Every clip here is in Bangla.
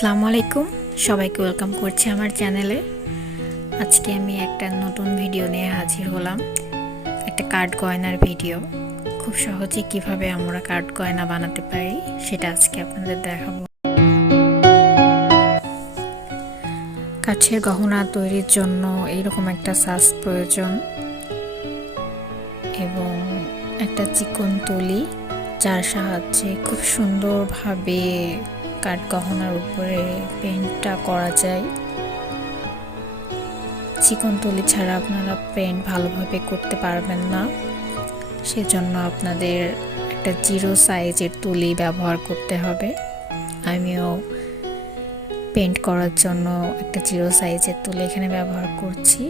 আসসালামু আলাইকুম, সবাইকে ওয়েলকাম করছি আমার চ্যানেলে। আজকে আমি একটা নতুন ভিডিও নিয়ে হাজির হলাম, একটা কাঠ গয়নার ভিডিও। খুব সহজে কিভাবে আমরা কাঠ গয়না বানাতে পারি সেটা আজকে আপনাদের দেখাবো। কাঠের গহনা তৈরির জন্য এইরকম একটা সাজ প্রয়োজন এবং একটা চিকন তুলি, যার সাহায্যে খুব সুন্দরভাবে কাঠ গহনার উপরে পেইন্টটা করা যায়। চিকন তুলি ছাড়া আপনারা পেইন্ট ভালোভাবে করতে পারবেন না, সেজন্য আপনাদের একটা 0 সাইজের তুলি ব্যবহার করতে হবে। আমিও পেইন্ট করার জন্য একটা 0 সাইজের তুলি এখানে ব্যবহার করছি।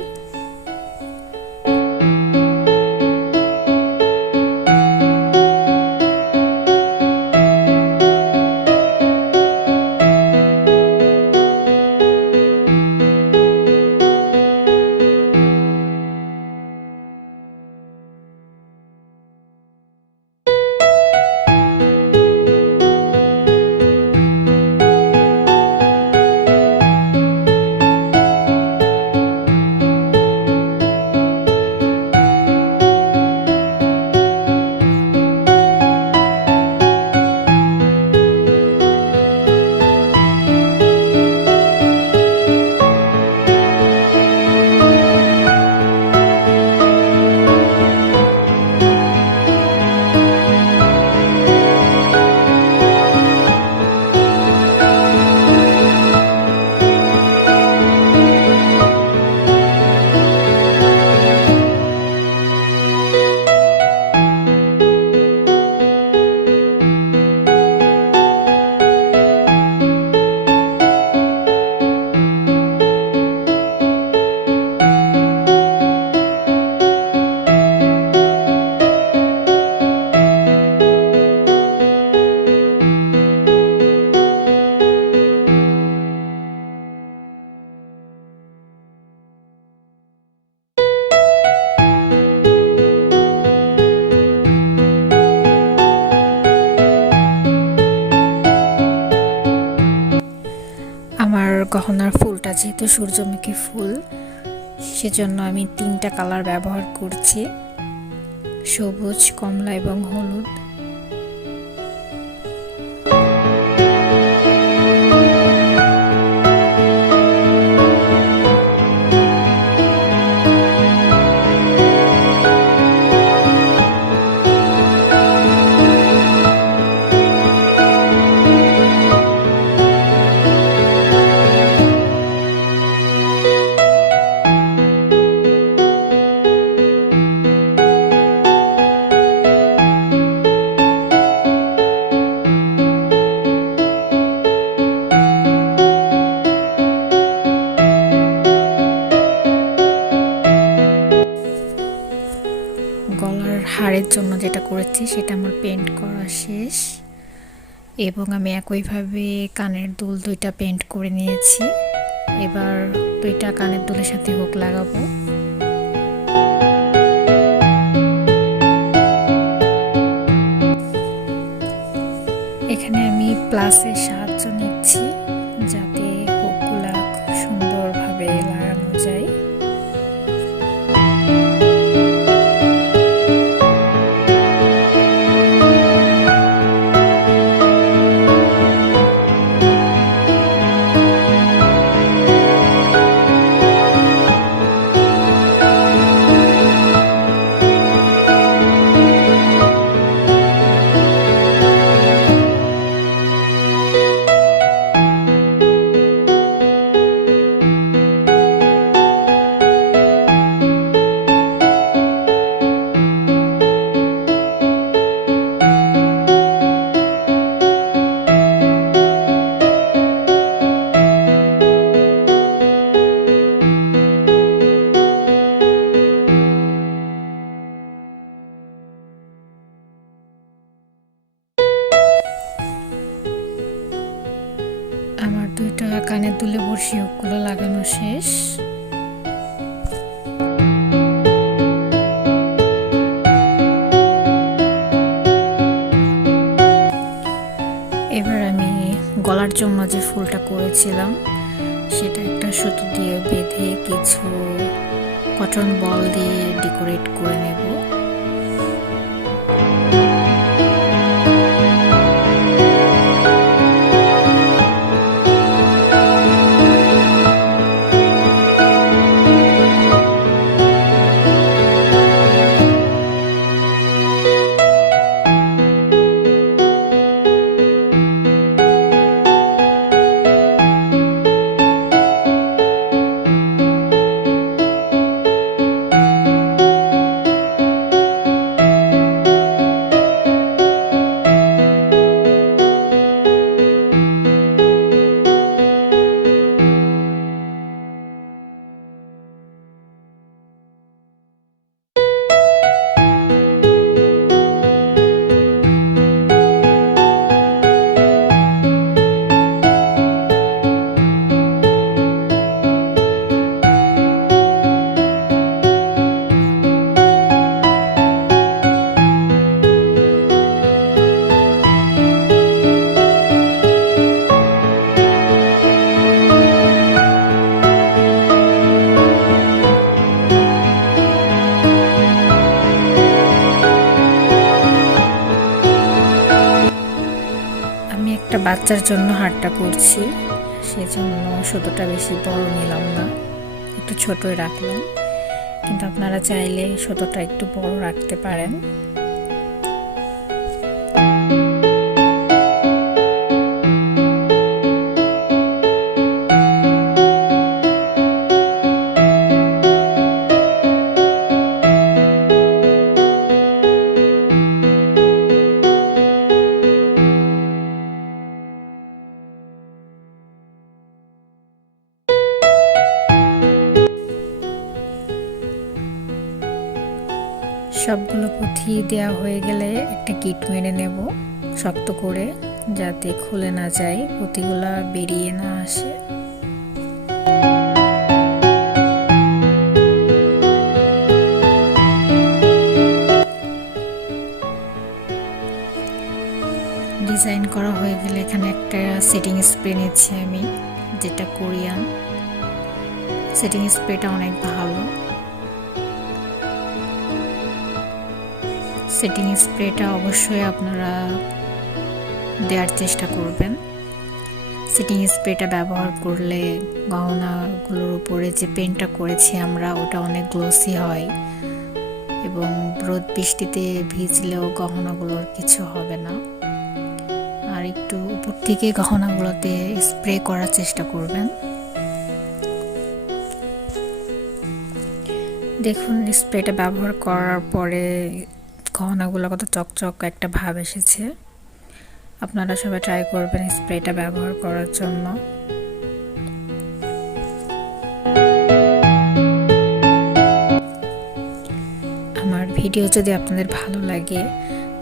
আমার গহনার ফুলটা যেহেতু সূর্যমুখী ফুল, সেজন্য আমি 3টা কালার ব্যবহার করছি, সবুজ, কমলা এবং হলুদ। গলার হারের জন্য যেটা করেছি সেটা আমার পেইন্ট করা শেষ, এবং আমি একইভাবে কানের দুল 2টা পেইন্ট করে নিয়েছি। এবার 2টা কানের দুলের সাথে হুক লাগাবো। এখানে আমি প্লাসের সাহায্য নিচ্ছি যাতে হুকগুলা খুব সুন্দরভাবে লাগানো যায়। আমার 2টা কানের দুলে বড়শি হুকগুলো লাগানো শেষ। এবার আমি গলার গলার জন্য যে ফুলটা করেছিলাম সেটা একটা সুতো দিয়ে বেঁধে কিছু কটন বল দিয়ে ডেকোরেট করে নেব। একটা বাচ্চার জন্য হারটা করছি, সেজন্য সুতোটা বেশি বড় নিলাম না, একটু ছোটই রাখলাম। কিন্তু আপনারা চাইলে সুতোটা একটু বড় রাখতে পারেন। সবগুলো পুঁথি দেওয়া হয়ে গেলে একটা গিট মেরে নেব শক্ত করে, যাতে খুলে না যায়, পুঁথিগুলা বেরিয়ে না আসে। ডিজাইন করা হয়ে গেলে এখানে একটা সেটিং স্প্রে নিচ্ছি আমি, যেটা কোরিয়ান। সেটিং স্প্রেটা অনেক ভালো। সেটিং স্প্রেটা অবশ্যই আপনারা দেওয়ার চেষ্টা করবেন। সেটিং স্প্রেটা ব্যবহার করলে গহনাগুলোর উপরে যে পেন্টটা করেছি আমরা, ওটা অনেক গ্লসি হয় এবং রোদ বৃষ্টিতে ভিজলেও গহনাগুলোর কিছু হবে না। আর একটু উপর থেকে গহনাগুলোতে স্প্রে করার চেষ্টা করবেন। দেখুন স্প্রেটা ব্যবহার করার পরে গহনাগুলো কত চকচক একটা ভাব এসেছে। আপনারা সবাই ট্রাই করবেন স্প্রেটা ব্যবহার করার জন্য। আমার ভিডিও যদি আপনাদের ভালো লাগে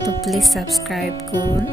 তো প্লিজ সাবস্ক্রাইব করুন।